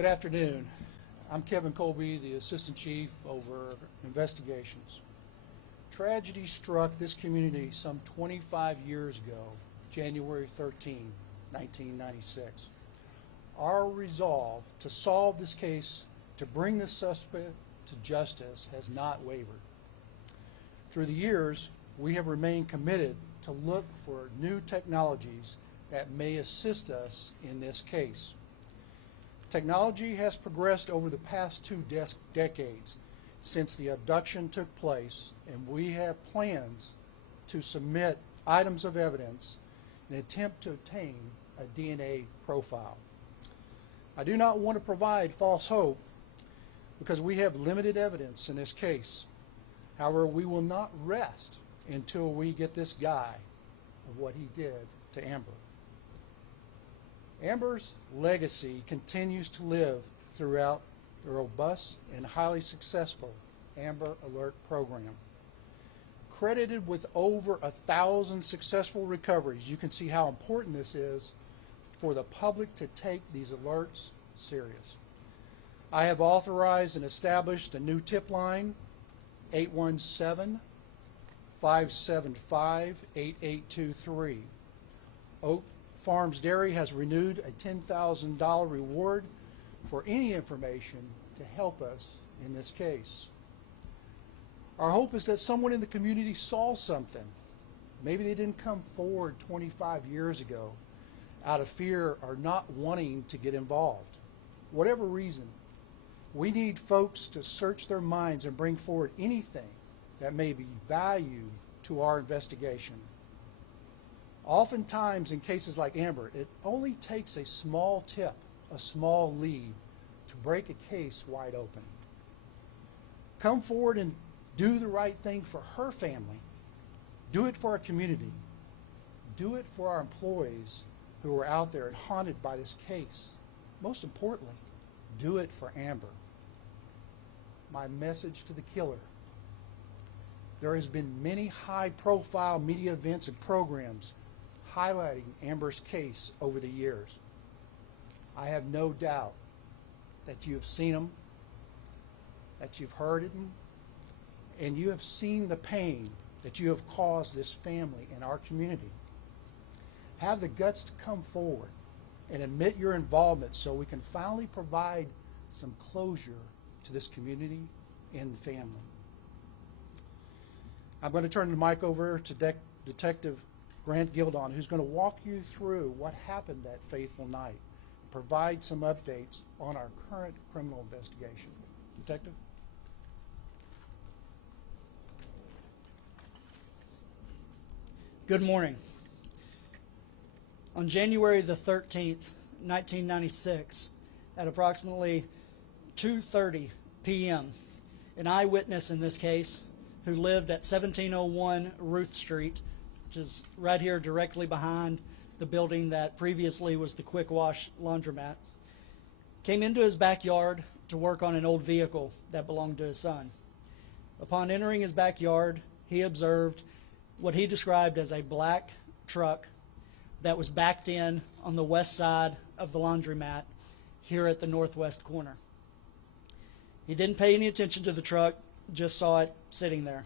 Good afternoon. I'm Kevin Colby, the Assistant Chief over Investigations. Tragedy struck this community some 25 years ago, January 13, 1996. Our resolve to solve this case, to bring this suspect to justice, has not wavered. Through the years, we have remained committed to look for new technologies that may assist us in this case. Technology has progressed over the past two decades since the abduction took place, and we have plans to submit items of evidence in an attempt to obtain a DNA profile. I do not want to provide false hope because we have limited evidence in this case. However, we will not rest until we get this guy of what he did to Amber. Amber's legacy continues to live throughout the robust and highly successful Amber Alert program. Credited with over 1,000 successful recoveries, you can see how important this is for the public to take these alerts serious. I have authorized and established a new tip line, 817-575-8823. Oak Farms Dairy has renewed a $10,000 reward for any information to help us in this case. Our hope is that someone in the community saw something. Maybe they didn't come forward 25 years ago out of fear or not wanting to get involved. Whatever reason, we need folks to search their minds and bring forward anything that may be value to our investigation. Oftentimes in cases like Amber, it only takes a small tip, a small lead, to break a case wide open. Come forward and do the right thing for her family. Do it for our community. Do it for our employees who are out there and haunted by this case. Most importantly, do it for Amber. My message to the killer: there has been many high-profile media events and programs highlighting Amber's case over the years. I have no doubt that you have seen them, that you've heard it, and you have seen the pain that you have caused this family and our community. Have the guts to come forward and admit your involvement so we can finally provide some closure to this community and family. I'm going to turn the mic over to Detective Grant Gildon, who's going to walk you through what happened that fateful night, provide some updates on our current criminal investigation. Detective? Good morning. On January the 13th, 1996, at approximately 2:30 p.m., an eyewitness in this case who lived at 1701 Ruth Street, which is right here directly behind the building that previously was the Quick Wash laundromat, came into his backyard to work on an old vehicle that belonged to his son. Upon entering his backyard, he observed what he described as a black truck that was backed in on the west side of the laundromat here at the northwest corner. He didn't pay any attention to the truck, just saw it sitting there.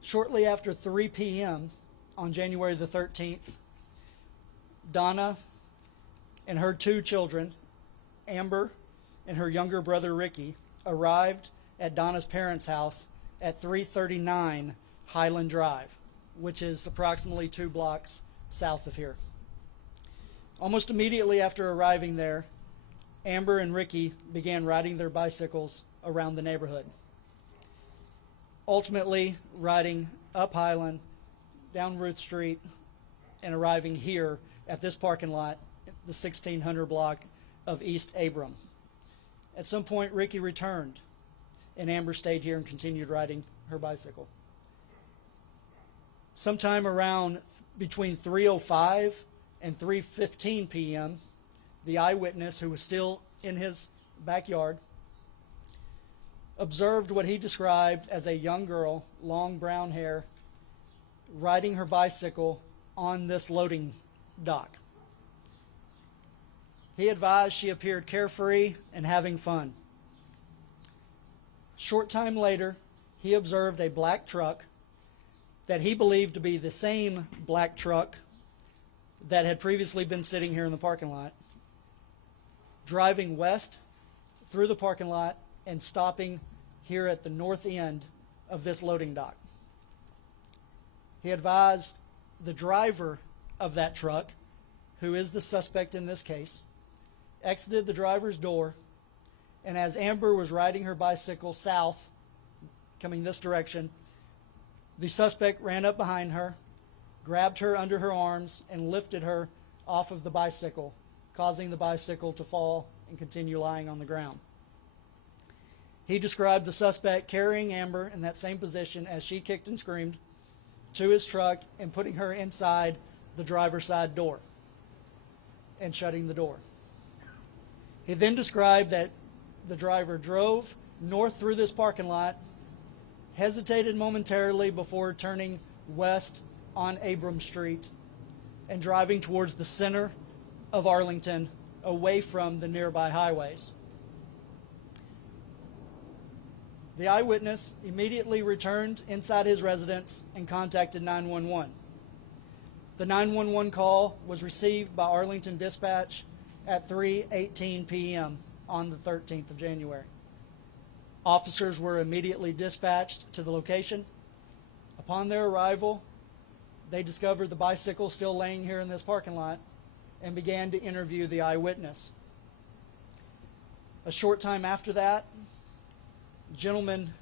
Shortly after 3 p.m. on January the 13th, Donna and her two children, Amber and her younger brother Ricky, arrived at Donna's parents' house at 339 Highland Drive, which is approximately 2 blocks south of here. Almost immediately after arriving there, Amber and Ricky began riding their bicycles around the neighborhood, ultimately riding up Highland, down Ruth Street, and arriving here at this parking lot, the 1600 block of East Abram. At some point, Ricky returned, and Amber stayed here and continued riding her bicycle. Sometime around between 3:05 and 3:15 p.m., the eyewitness, who was still in his backyard, observed what he described as a young girl, long brown hair, riding her bicycle on this loading dock. He advised she appeared carefree and having fun. Short time later, he observed a black truck that he believed to be the same black truck that had previously been sitting here in the parking lot, driving west through the parking lot and stopping here at the north end of this loading dock. He advised the driver of that truck, who is the suspect in this case, exited the driver's door, and as Amber was riding her bicycle south, coming this direction, the suspect ran up behind her, grabbed her under her arms, and lifted her off of the bicycle, causing the bicycle to fall and continue lying on the ground. He described the suspect carrying Amber in that same position as she kicked and screamed to his truck and putting her inside the driver's side door and shutting the door. He then described that the driver drove north through this parking lot, hesitated momentarily before turning west on Abram Street and driving towards the center of Arlington, away from the nearby highways. The eyewitness immediately returned inside his residence and contacted 911. The 911 call was received by Arlington Dispatch at 3:18 p.m. on the 13th of January. Officers were immediately dispatched to the location. Upon their arrival, they discovered the bicycle still laying here in this parking lot and began to interview the eyewitness. A short time after that, a gentleman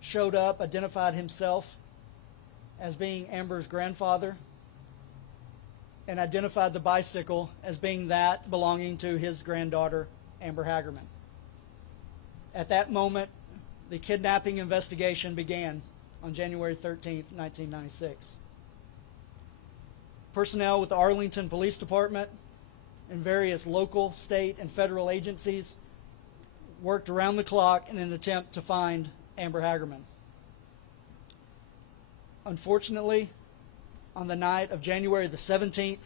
showed up, identified himself as being Amber's grandfather, and identified the bicycle as being that belonging to his granddaughter, Amber Hagerman. At that moment, the kidnapping investigation began on January 13th, 1996. Personnel with the Arlington Police Department and various local, state, and federal agencies worked around the clock in an attempt to find Amber Hagerman. Unfortunately, on the night of January the 17th,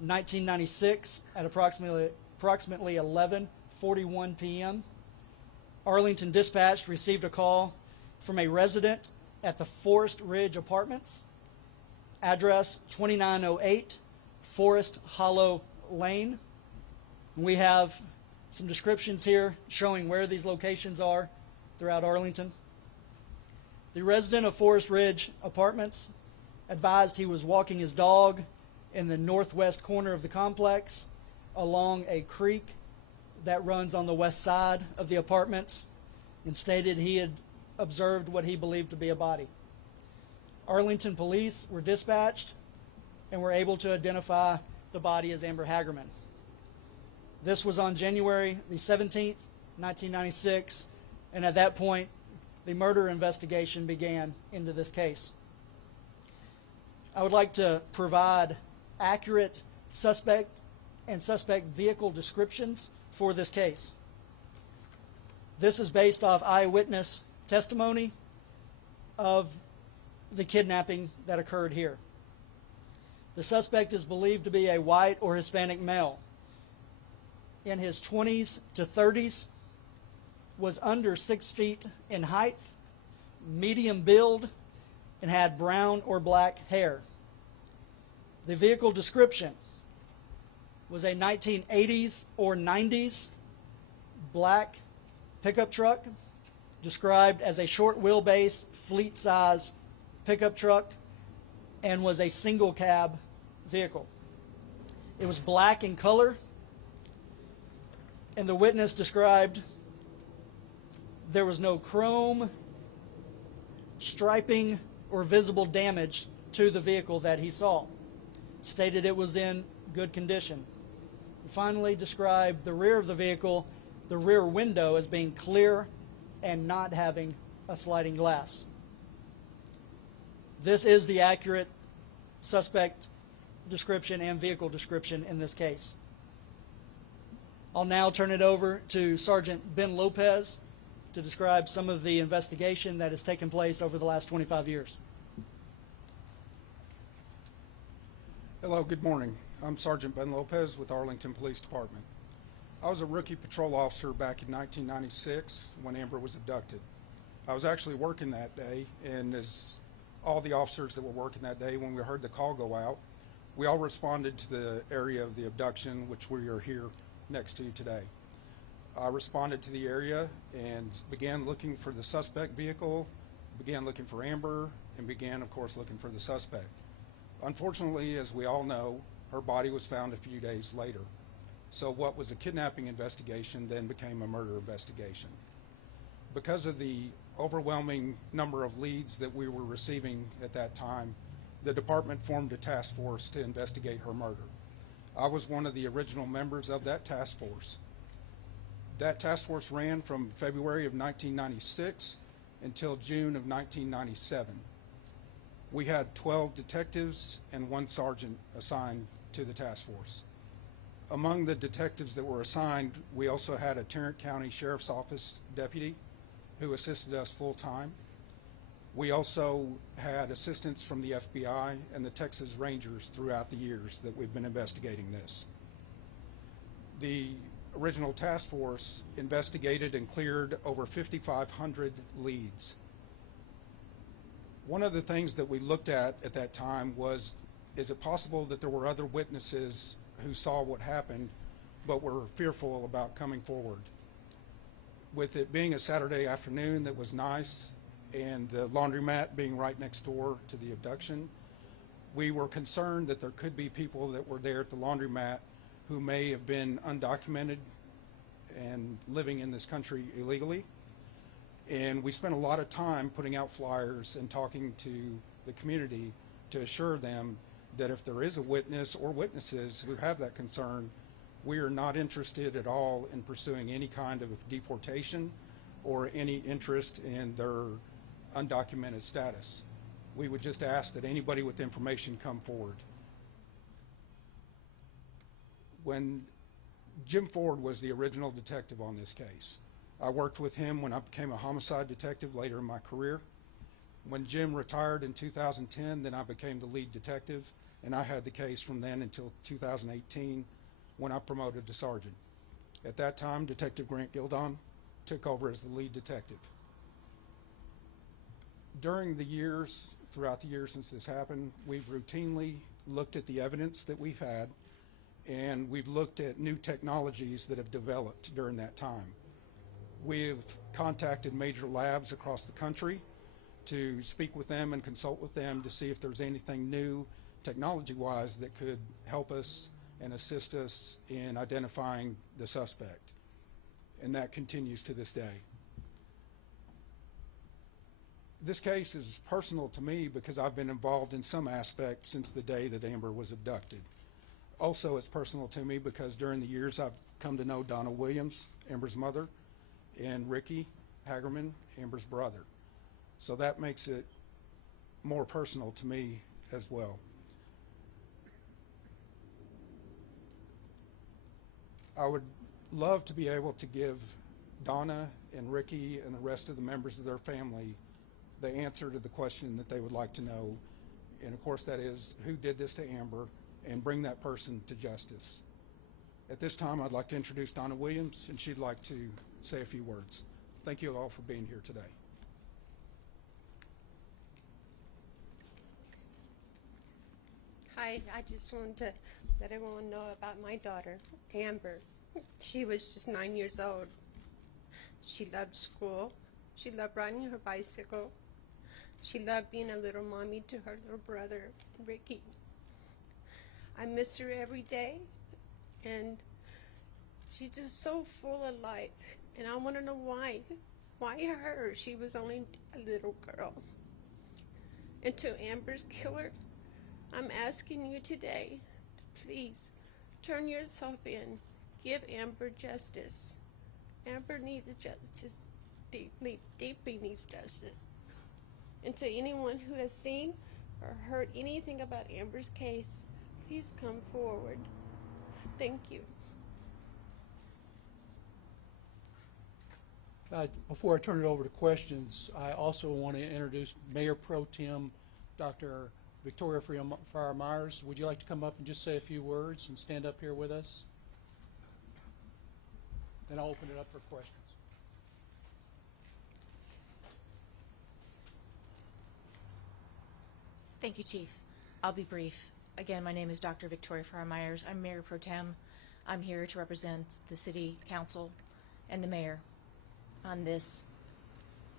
1996, at approximately 11:41 p.m., Arlington Dispatch received a call from a resident at the Forest Ridge Apartments, address 2908 Forest Hollow Lane. We have some descriptions here showing where these locations are throughout Arlington. The resident of Forest Ridge Apartments advised he was walking his dog in the northwest corner of the complex along a creek that runs on the west side of the apartments, and stated he had observed what he believed to be a body. Arlington police were dispatched and were able to identify the body as Amber Hagerman. This was on January the 17th, 1996, and at that point, the murder investigation began into this case. I would like to provide accurate suspect and suspect vehicle descriptions for this case. This is based off eyewitness testimony of the kidnapping that occurred here. The suspect is believed to be a white or Hispanic male in his 20s to 30s, was under 6 feet in height, medium build, and had brown or black hair. The vehicle description was a 1980s or 90s black pickup truck, described as a short wheelbase, fleet size pickup truck, and was a single cab vehicle. It was black in color, and the witness described there was no chrome, striping, or visible damage to the vehicle that he saw. Stated it was in good condition. And finally described the rear of the vehicle, the rear window, as being clear and not having a sliding glass. This is the accurate suspect description and vehicle description in this case. I'll now turn it over to Sergeant Ben Lopez to describe some of the investigation that has taken place over the last 25 years. Hello, good morning. I'm Sergeant Ben Lopez with Arlington Police Department. I was a rookie patrol officer back in 1996 when Amber was abducted. I was actually working that day, and as all the officers that were working that day, when we heard the call go out, we all responded to the area of the abduction, which we are here next to today. I responded to the area and began looking for the suspect vehicle, began looking for Amber, and began, of course, looking for the suspect. Unfortunately, as we all know, her body was found a few days later. So what was a kidnapping investigation then became a murder investigation. Because of the overwhelming number of leads that we were receiving at that time, the department formed a task force to investigate her murder. I was one of the original members of that task force. That task force ran from February of 1996 until June of 1997. We had 12 detectives and 1 sergeant assigned to the task force. Among the detectives that were assigned, we also had a Tarrant County Sheriff's Office deputy who assisted us full-time. We also had assistance from the FBI and the Texas Rangers throughout the years that we've been investigating this. The original task force investigated and cleared over 5,500 leads. One of the things that we looked at that time was, is it possible that there were other witnesses who saw what happened but were fearful about coming forward? With it being a Saturday afternoon that was nice and the laundromat being right next door to the abduction, we were concerned that there could be people that were there at the laundromat who may have been undocumented and living in this country illegally. And we spent a lot of time putting out flyers and talking to the community to assure them that if there is a witness or witnesses who have that concern, we are not interested at all in pursuing any kind of deportation or any interest in their undocumented status. We would just ask that anybody with information come forward. When Jim Ford was the original detective on this case, I worked with him when I became a homicide detective later in my career. When Jim retired in 2010, then I became the lead detective, and I had the case from then until 2018 when I promoted to sergeant. At that time, Detective Grant Gildon took over as the lead detective. During the years, throughout the years since this happened, we've routinely looked at the evidence that we've had, and we've looked at new technologies that have developed during that time. We've contacted major labs across the country to speak with them and consult with them to see if there's anything new technology-wise that could help us and assist us in identifying the suspect. And that continues to this day. This case is personal to me because I've been involved in some aspect since the day that Amber was abducted. Also, it's personal to me because during the years I've come to know Donna Williams, Amber's mother, and Ricky Hagerman, Amber's brother. So that makes it more personal to me as well. I would love to be able to give Donna and Ricky and the rest of the members of their family the answer to the question that they would like to know. And of course that is, who did this to Amber, and bring that person to justice. At this time, I'd like to introduce Donna Williams, and she'd like to say a few words. Thank you all for being here today. Hi, I just wanted to let everyone know about my daughter, Amber. She was just 9 years old. She loved school. She loved riding her bicycle. She loved being a little mommy to her little brother, Ricky. I miss her every day, and she's just so full of life, and I want to know why. Why her? She was only a little girl. And to Amber's killer, I'm asking you today, please, turn yourself in. Give Amber justice. Amber needs justice, deeply, deeply needs justice. And to anyone who has seen or heard anything about Amber's case, please come forward. Thank you. Before I turn it over to questions, I also want to introduce Mayor Pro Tem Dr. Victoria Fryer-Myers. Would you like to come up and just say a few words and stand up here with us? Then I'll open it up for questions. Thank you, Chief. I'll be brief. Again, my name is Dr. Victoria Farr-Myers. I'm Mayor Pro Tem. I'm here to represent the City Council and the Mayor on this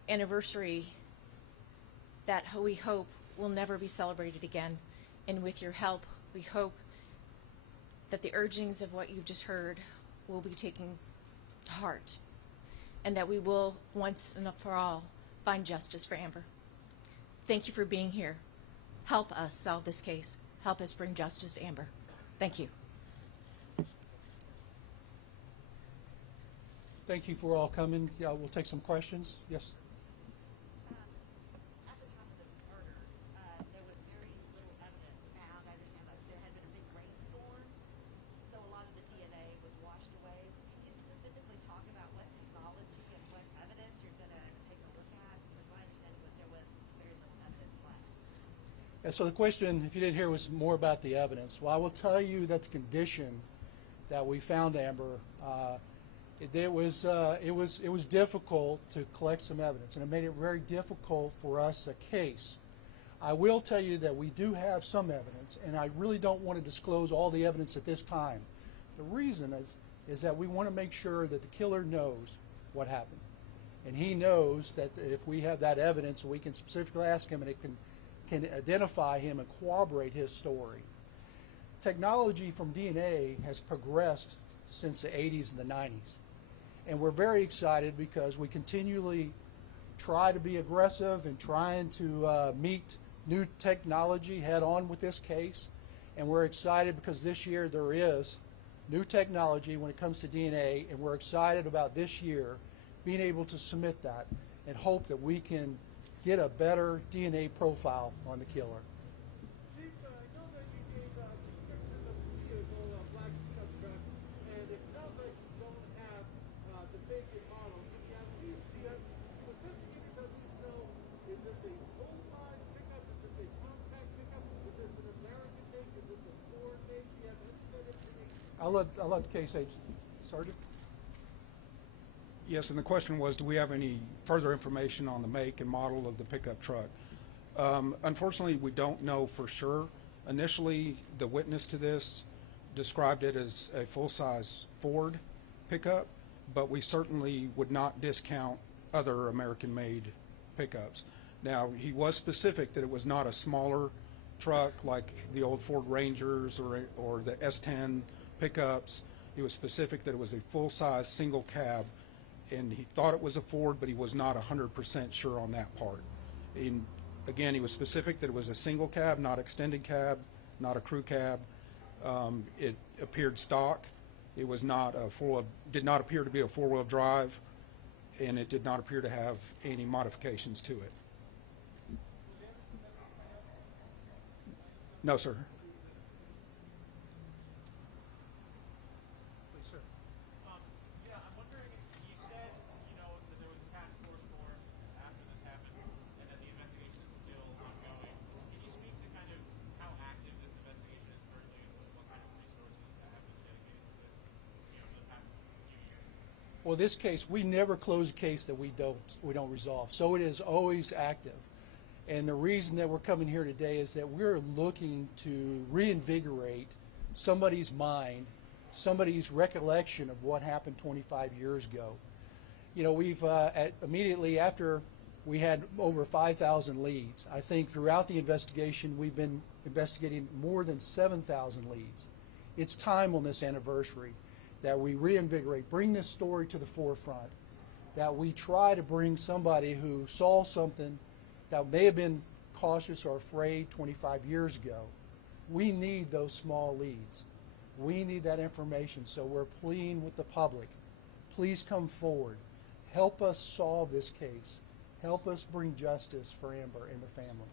anniversary that we hope will never be celebrated again. And with your help, we hope that the urgings of what you've just heard will be taken to heart, and that we will, once and for all, find justice for Amber. Thank you for being here. Help us solve this case. Help us bring justice to Amber. Thank you. Thank you for all coming. Yeah, we'll take some questions. Yes. At the time of the murder, there was very little evidence found. I understand that there had been a big rainstorm, so a lot of the DNA was washed away. Can you specifically talk about what technology and what evidence you're going to take a look at? Because my understanding was there was very little evidence left. And so the question, if you didn't hear, was more about the evidence. Well, I will tell you that the condition that we found Amber, it was difficult to collect some evidence, and it made it very difficult for us a case. I will tell you that we do have some evidence, and I really don't want to disclose all the evidence at this time. The reason is that we want to make sure that the killer knows what happened, and he knows that if we have that evidence, we can specifically ask him, and it can identify him and corroborate his story. Technology from DNA has progressed since the 80s and the 90s. And we're very excited because we continually try to be aggressive in trying to meet new technology head on with this case. And we're excited because this year there is new technology when it comes to DNA, and we're excited about this year being able to submit that and hope that we can get a better DNA profile on the killer. Chief, I know that you gave a description of the vehicle, a black pickup truck, and it sounds like you don't have the make and model. Do you have investigators at least know, is this a full-size pickup? Is this a compact pickup? Is this an American make? Is this a Ford make? Do you have any kind of information? I'll let the case agent, Sergeant. Yes, and the question was, do we have any further information on the make and model of the pickup truck? Unfortunately, we don't know for sure. Initially, the witness to this described it as a full-size Ford pickup, but we certainly would not discount other American-made pickups. Now, he was specific that it was not a smaller truck like the old Ford Rangers or the S10 pickups. He was specific that it was a full-size single cab, and he thought it was a Ford, but he was not 100% sure on that part. And again, he was specific that it was a single cab, not extended cab, not a crew cab. It appeared stock. It was not did not appear to be a four-wheel drive, and it did not appear to have any modifications to it. No, sir. Yeah, I'm wondering, you said, that there was a task force formed after this happened, and that the investigation is still ongoing. Can you speak to kind of how active this investigation is currently, and what kind of resources have been dedicated to this, over the past few years? Well, this case, we never close a case that we don't resolve. So it is always active. And the reason that we're coming here today is that we're looking to reinvigorate somebody's mind, somebody's recollection of what happened 25 years ago. We've immediately after we had over 5,000 leads. I think throughout the investigation, we've been investigating more than 7,000 leads. It's time on this anniversary that we reinvigorate, bring this story to the forefront, that we try to bring somebody who saw something that may have been cautious or afraid 25 years ago. We need those small leads. We need that information, so we're pleading with the public. Please come forward. Help us solve this case. Help us bring justice for Amber and the family.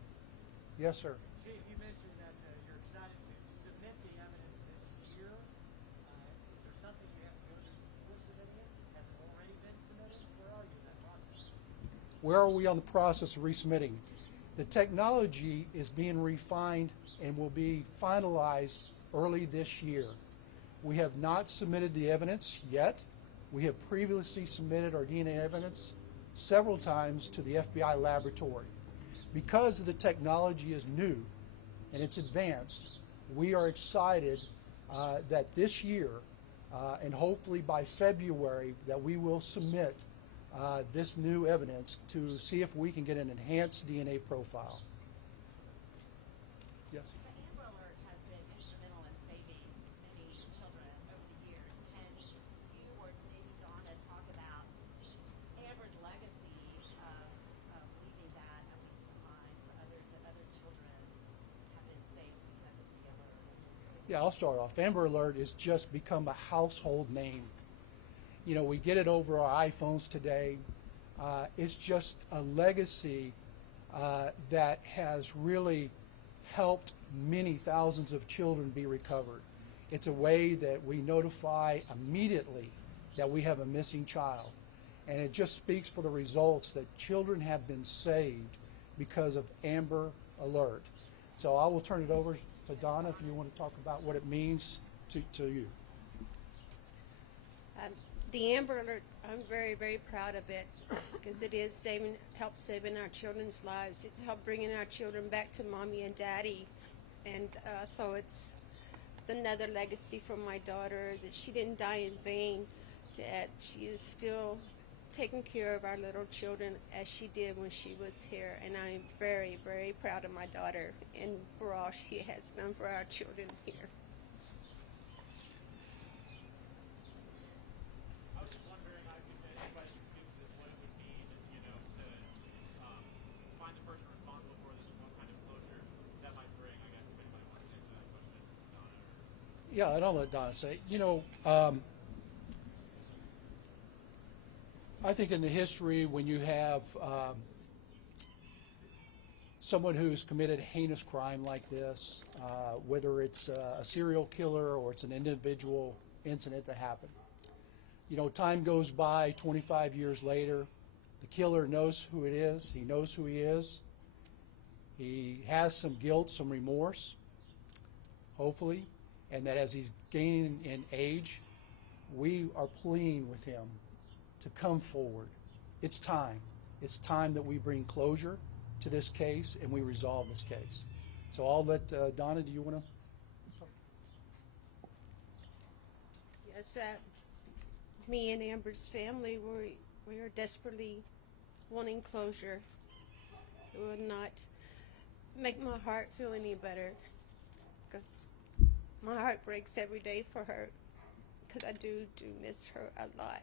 Yes, sir. Chief, you mentioned that you're excited to submit the evidence this year. Is there something you have to go through before submitting it? Has it already been submitted? Where are you in that process? Where are we on the process of resubmitting? The technology is being refined and will be finalized early this year. We have not submitted the evidence yet. We have previously submitted our DNA evidence several times to the FBI laboratory. Because the technology is new and it's advanced, we are excited that this year, and hopefully by February, that we will submit this new evidence to see if we can get an enhanced DNA profile. Yes? The Amber Alert has been instrumental in saving many children over the years. Can you or maybe Donna talk about Amber's legacy of leaving that at least behind for other children have been saved because of the alert? Yeah, I'll start off. Amber Alert has just become a household name. You know, we get it over our iPhones today. It's just a legacy that has really helped many thousands of children be recovered. It's a way that we notify immediately that we have a missing child. And it just speaks for the results that children have been saved because of Amber Alert. So I will turn it over to Donna if you want to talk about what it means to you. The Amber Alert, I'm very, very proud of it because it is helped saving our children's lives. It's helped bringing our children back to mommy and daddy. And so it's another legacy from my daughter, that she didn't die in vain, that she is still taking care of our little children as she did when she was here. And I'm very, very proud of my daughter and for all she has done for our children here. I was just wondering, if anybody could speak to this, what it would mean, to find the person responsible for this, what kind of closure that might bring, I guess, if anybody wants to answer that question, Donna. Yeah, and I'll let Donna say. I think in the history, when you have someone who's committed a heinous crime like this, whether it's a serial killer or it's an individual incident that happened, time goes by, 25 years later, the killer knows who it is, he knows who he is, he has some guilt, some remorse, hopefully, and that as he's gaining in age, we are pleading with him to come forward. It's time. It's time that we bring closure to this case and we resolve this case. So I'll let Donna, do you want to? Yes, me and Amber's family, we are desperately wanting closure. It would not make my heart feel any better because my heart breaks every day for her because I do miss her a lot.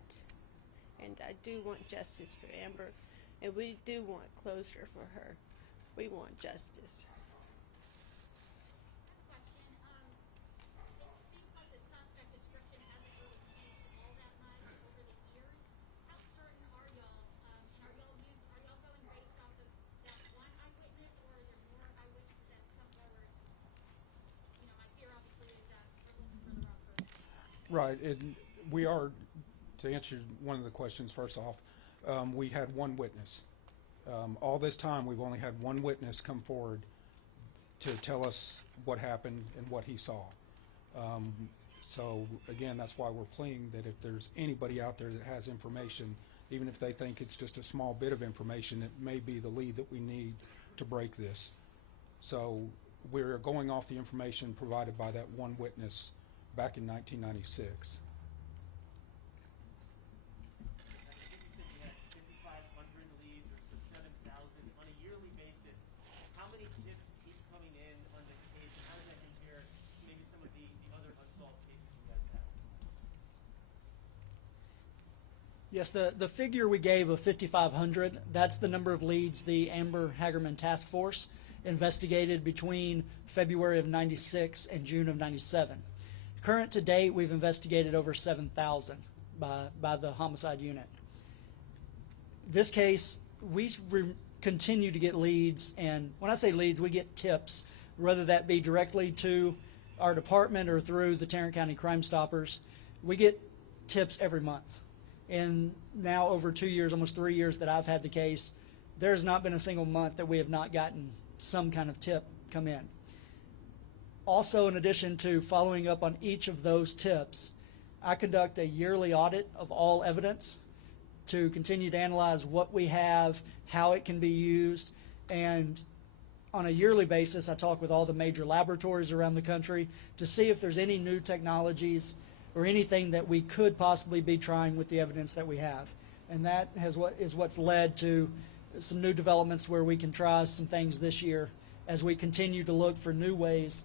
And I do want justice for Amber, and we do want closure for her. We want justice. Question. It seems like the suspect description hasn't really changed all that much over the years. How certain are y'all? And are y'all going based off of that one eyewitness, or are there more eyewitnesses that come forward? My fear obviously is that we're looking for the wrong person. Right, and we are, to answer one of the questions first off, we had one witness. All this time, we've only had one witness come forward to tell us what happened and what he saw. So again, that's why we're pleading that if there's anybody out there that has information, even if they think it's just a small bit of information, it may be the lead that we need to break this. So we're going off the information provided by that one witness back in 1996. Yes, the figure we gave of 5,500, that's the number of leads the Amber Hagerman Task Force investigated between February of 96 and June of 97. Current to date, we've investigated over 7,000 by the homicide unit. This case, we continue to get leads, and when I say leads, we get tips, whether that be directly to our department or through the Tarrant County Crime Stoppers. We get tips every month. And now over 2 years, almost 3 years that I've had the case, there's not been a single month that we have not gotten some kind of tip come in. Also, in addition to following up on each of those tips, I conduct a yearly audit of all evidence to continue to analyze what we have, how it can be used, and on a yearly basis, I talk with all the major laboratories around the country to see if there's any new technologies or anything that we could possibly be trying with the evidence that we have. And that is what's led to some new developments where we can try some things this year as we continue to look for new ways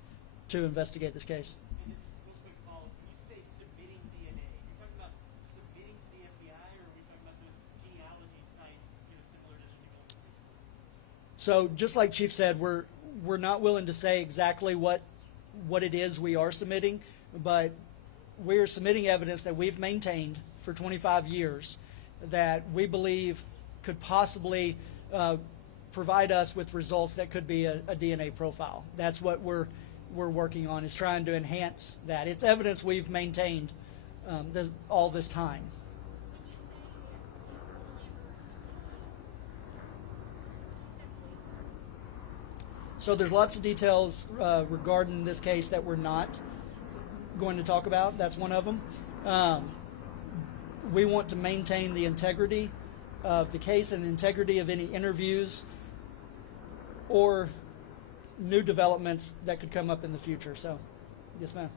to investigate this case. And then just real quick follow-up. When you say submitting DNA, are you talking about submitting to the FBI, or are we talking about those genealogy sites, similar to anything else? So just like Chief said, we're not willing to say exactly what it is we are submitting, but we're submitting evidence that we've maintained for 25 years that we believe could possibly provide us with results that could be a DNA profile. That's what we're working on, is trying to enhance that. It's evidence we've maintained all this time. So there's lots of details regarding this case that we're not going to talk about. That's one of them. We want to maintain the integrity of the case and the integrity of any interviews or new developments that could come up in the future. So, yes, ma'am.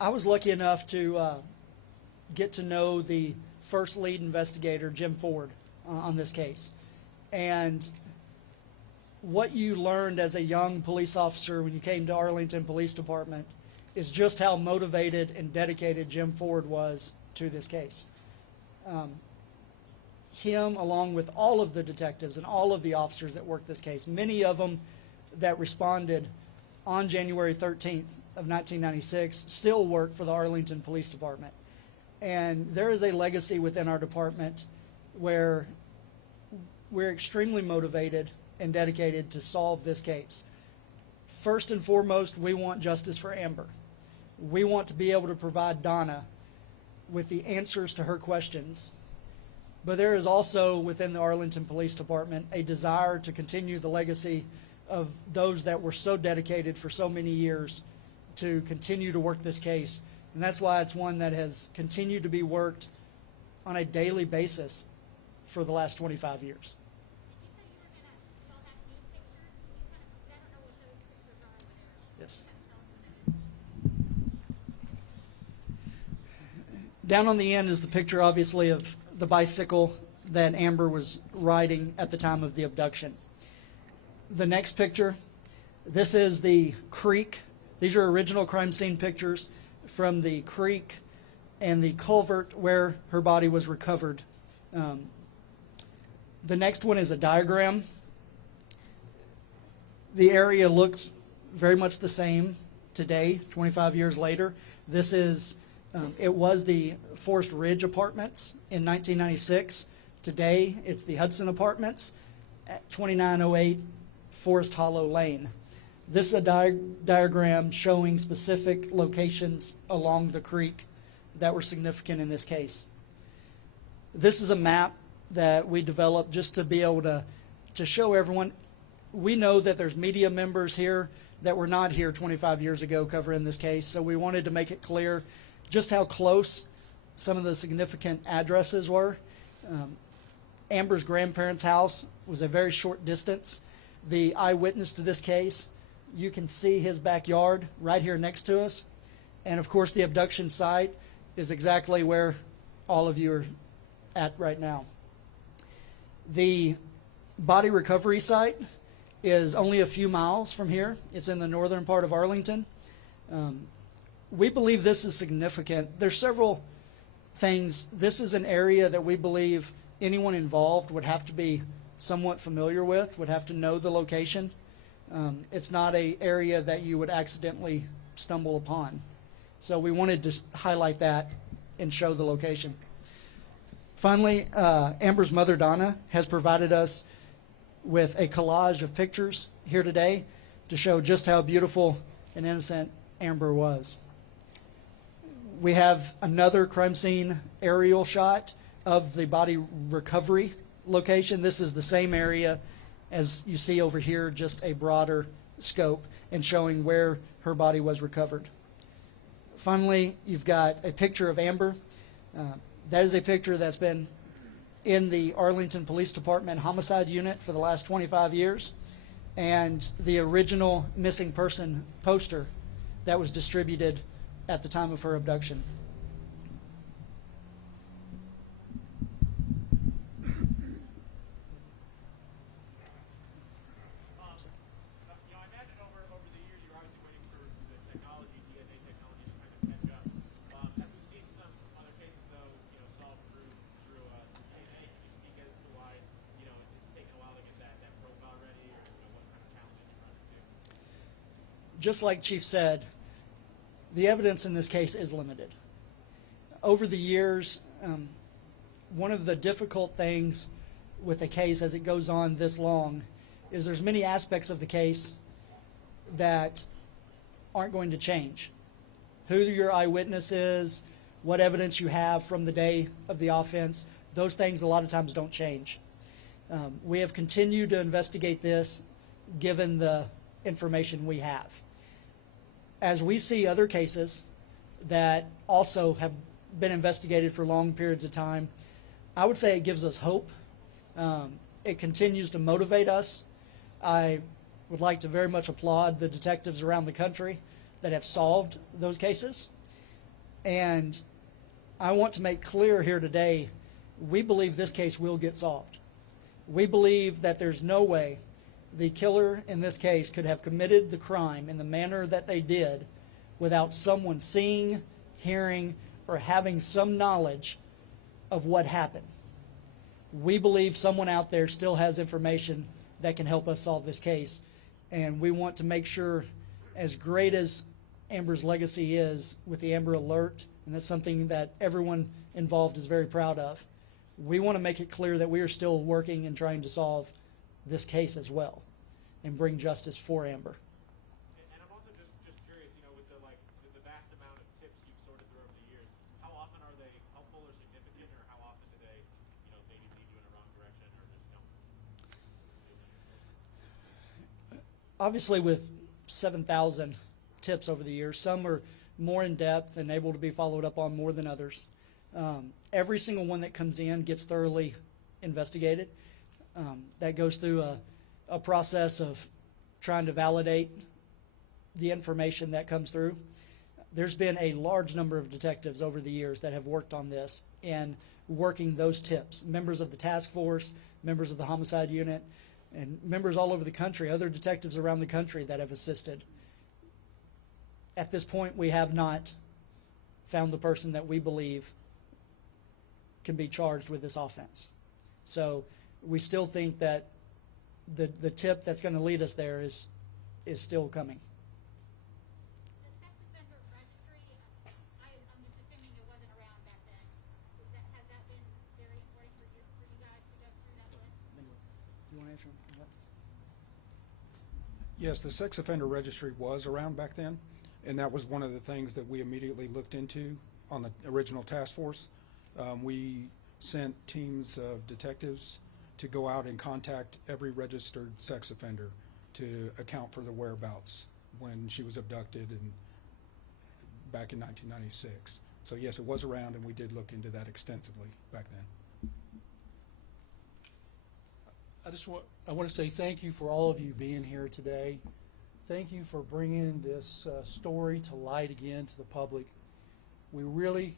I was lucky enough to get to know the first lead investigator, Jim Ford, on this case. And what you learned as a young police officer when you came to Arlington Police Department is just how motivated and dedicated Jim Ford was to this case. Him, along with all of the detectives and all of the officers that worked this case, many of them that responded on January 13th of 1996, still work for the Arlington Police Department. And there is a legacy within our department where we're extremely motivated and dedicated to solve this case. First and foremost, we want justice for Amber. We want to be able to provide Donna with the answers to her questions. But there is also within the Arlington Police Department a desire to continue the legacy of those that were so dedicated for so many years to continue to work this case. And that's why it's one that has continued to be worked on a daily basis for the last 25 years. Yes. Down on the end is the picture, obviously, of the bicycle that Amber was riding at the time of the abduction. The next picture, this is the creek. These are original crime scene pictures from the creek and the culvert where her body was recovered. The next one is a diagram. The area looks very much the same today, 25 years later. This is, it was the Forest Ridge Apartments in 1996. Today, it's the Hudson Apartments at 2908 Forest Hollow Lane. This is a diagram showing specific locations along the creek that were significant in this case. This is a map that we developed just to be able to show everyone. We know that there's media members here that were not here 25 years ago covering this case, so we wanted to make it clear just how close some of the significant addresses were. Amber's grandparents' house was a very short distance. The eyewitness to this case, you can see his backyard right here next to us. And of course, the abduction site is exactly where all of you are at right now. The body recovery site is only a few miles from here. It's in the northern part of Arlington. We believe this is significant. There's several things. This is an area that we believe anyone involved would have to be somewhat familiar with, would have to know the location. It's not an area that you would accidentally stumble upon. So we wanted to highlight that and show the location. Finally, Amber's mother, Donna, has provided us with a collage of pictures here today to show just how beautiful and innocent Amber was. We have another crime scene aerial shot of the body recovery location. This is the same area as you see over here, just a broader scope and showing where her body was recovered. Finally, you've got a picture of Amber. That is a picture that's been in the Arlington Police Department homicide unit for the last 25 years, and the original missing person poster that was distributed at the time of her abduction. I imagine over the years you're obviously waiting for the technology, DNA technology, to kind of catch up. As we've seen some other cases, though, solved through DNA, can you speak as to why, it's taken a while to get that profile ready, or what kind of challenges you run into? Just like Chief said, the evidence in this case is limited. Over the years, one of the difficult things with a case as it goes on this long is there's many aspects of the case that aren't going to change. Who your eyewitness is, what evidence you have from the day of the offense, those things a lot of times don't change. We have continued to investigate this given the information we have. As we see other cases that also have been investigated for long periods of time, I would say it gives us hope. It continues to motivate us. I would like to very much applaud the detectives around the country that have solved those cases. And I want to make clear here today, we believe this case will get solved. We believe that there's no way the killer in this case could have committed the crime in the manner that they did without someone seeing, hearing, or having some knowledge of what happened. We believe someone out there still has information that can help us solve this case, and we want to make sure, as great as Amber's legacy is with the Amber Alert, and that's something that everyone involved is very proud of, we want to make it clear that we are still working and trying to solve this case as well and bring justice for Amber. And I'm also just curious, with the vast amount of tips you've sorted through over the years, how often are they helpful or significant, or how often do they, maybe lead you in a wrong direction, or just don't? Obviously, with 7,000 tips over the years, some are more in depth and able to be followed up on more than others. Every single one that comes in gets thoroughly investigated. That goes through a process of trying to validate the information that comes through. There's been a large number of detectives over the years that have worked on this and working those tips. Members of the task force, members of the homicide unit, and members all over the country, other detectives around the country that have assisted. At this point, we have not found the person that we believe can be charged with this offense. So we still think that the tip that's going to lead us there is still coming. The sex offender registry, I'm just assuming it wasn't around back then. Has that been very important for you guys to go through that list? Do you want to answer that? Yes, the sex offender registry was around back then, and that was one of the things that we immediately looked into on the original task force. We sent teams of detectives to go out and contact every registered sex offender to account for their whereabouts when she was abducted and back in 1996. So yes, it was around, and we did look into that extensively back then. I want to say thank you for all of you being here today. Thank you for bringing this story to light again to the public. We really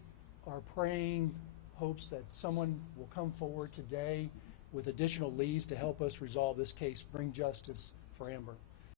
are praying hopes that someone will come forward today with additional leads to help us resolve this case, bring justice for Amber.